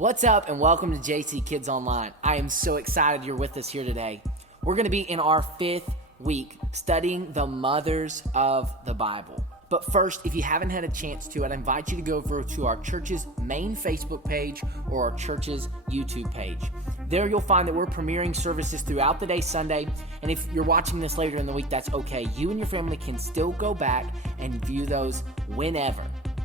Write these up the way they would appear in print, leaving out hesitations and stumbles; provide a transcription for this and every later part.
What's up and welcome to JC Kids Online. I am so excited you're with us here today. We're going to be in our 5th week studying the mothers of the Bible. But first, if you haven't had a chance to, I'd invite you to go over to our church's main Facebook page or our church's YouTube page. There you'll find that we're premiering services throughout the day Sunday, and if you're watching this later in the week, that's okay. You and your family can still go back and view those whenever.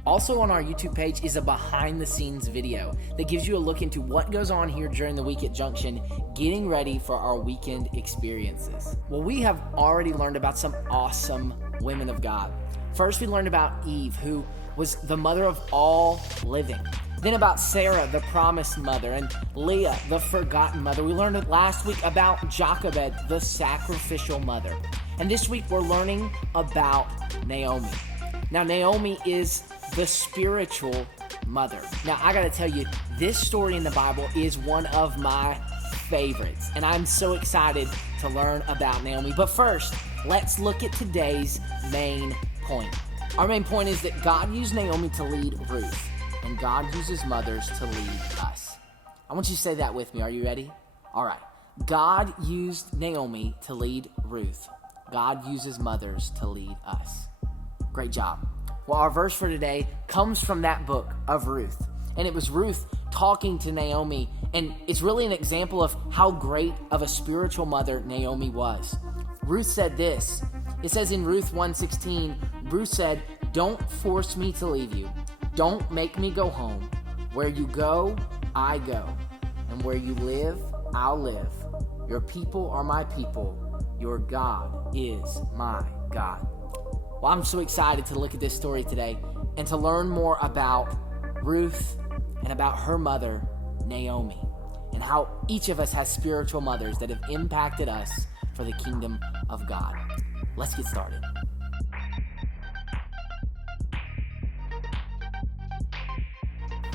Also on our YouTube page is a behind-the-scenes video that gives you a look into what goes on here during the week at Junction, getting ready for our weekend experiences. Well, we have already learned about some awesome women of God. First, we learned about Eve, who was the mother of all living. Then about Sarah, the promised mother, and Leah, the forgotten mother. We learned last week about Jochebed, the sacrificial mother. And this week, we're learning about Naomi. Now, Naomi is the spiritual mother. Now, I gotta tell you, this story in the Bible is one of my favorites, and I'm so excited to learn about Naomi. But first, let's look at today's main point. Our main point is that God used Naomi to lead Ruth, and God uses mothers to lead us. I want you to say that with me. Are you ready? All right. God used Naomi to lead Ruth. God uses mothers to lead us. Great job. Well, our verse for today comes from that book of Ruth. And it was Ruth talking to Naomi. And it's really an example of how great of a spiritual mother Naomi was. Ruth said this. It says in Ruth 1:16, Ruth said, "Don't force me to leave you. Don't make me go home. Where you go, I go. And where you live, I'll live. Your people are my people. Your God is my God." Well, I'm so excited to look at this story today and to learn more about Ruth and about her mother, Naomi, and how each of us has spiritual mothers that have impacted us for the kingdom of God. Let's get started.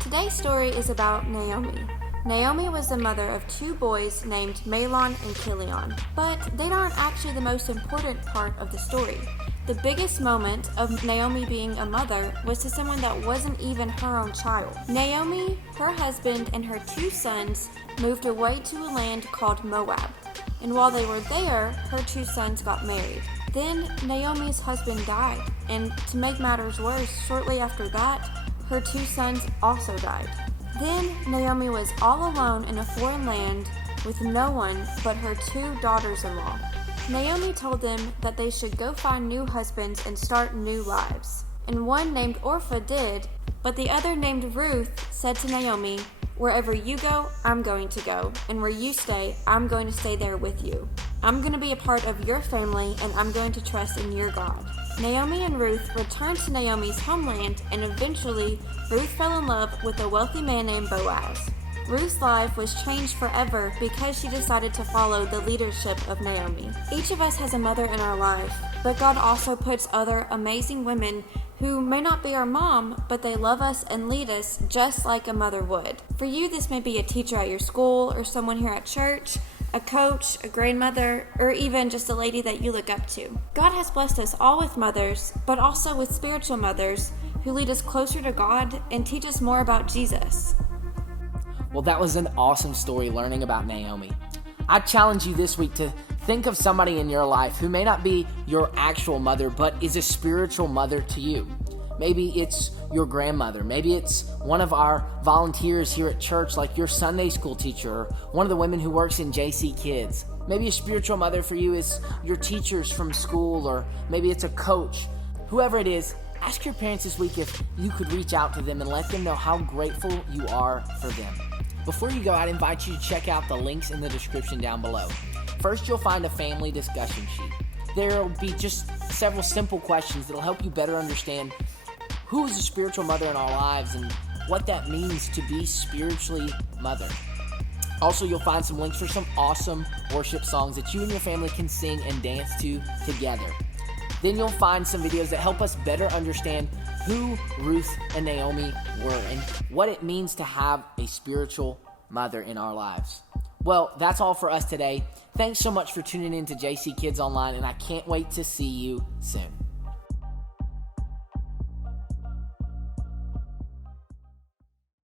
Today's story is about Naomi. Naomi was the mother of 2 boys named Mahlon and Chilion, but they aren't actually the most important part of the story. The biggest moment of Naomi being a mother was to someone that wasn't even her own child. Naomi, her husband, and her 2 sons moved away to a land called Moab, and while they were there, her 2 sons got married. Then Naomi's husband died, and to make matters worse, shortly after that, her 2 sons also died. Then Naomi was all alone in a foreign land with no one but her 2 daughters-in-law. Naomi told them that they should go find new husbands and start new lives. And one named Orpah did, but the other named Ruth said to Naomi, "Wherever you go, I'm going to go, and where you stay, I'm going to stay there with you. I'm going to be a part of your family, and I'm going to trust in your God." Naomi and Ruth returned to Naomi's homeland, and eventually Ruth fell in love with a wealthy man named Boaz. Ruth's life was changed forever because she decided to follow the leadership of Naomi. Each of us has a mother in our life, but God also puts other amazing women who may not be our mom, but they love us and lead us just like a mother would. For you, this may be a teacher at your school or someone here at church, a coach, a grandmother, or even just a lady that you look up to. God has blessed us all with mothers, but also with spiritual mothers who lead us closer to God and teach us more about Jesus. Well, that was an awesome story learning about Naomi. I challenge you this week to think of somebody in your life who may not be your actual mother, but is a spiritual mother to you. Maybe it's your grandmother. Maybe it's one of our volunteers here at church, like your Sunday school teacher, or one of the women who works in JC Kids. Maybe a spiritual mother for you is your teachers from school, or maybe it's a coach. Whoever it is, ask your parents this week if you could reach out to them and let them know how grateful you are for them. Before you go, I'd invite you to check out the links in the description down below. First, you'll find a family discussion sheet. There will be just several simple questions that will help you better understand who is a spiritual mother in our lives and what that means to be spiritually mothered. Also, you'll find some links for some awesome worship songs that you and your family can sing and dance to together. Then you'll find some videos that help us better understand who Ruth and Naomi were and what it means to have a spiritual mother in our lives. Well, that's all for us today. Thanks so much for tuning in to JC Kids Online, and I can't wait to see you soon.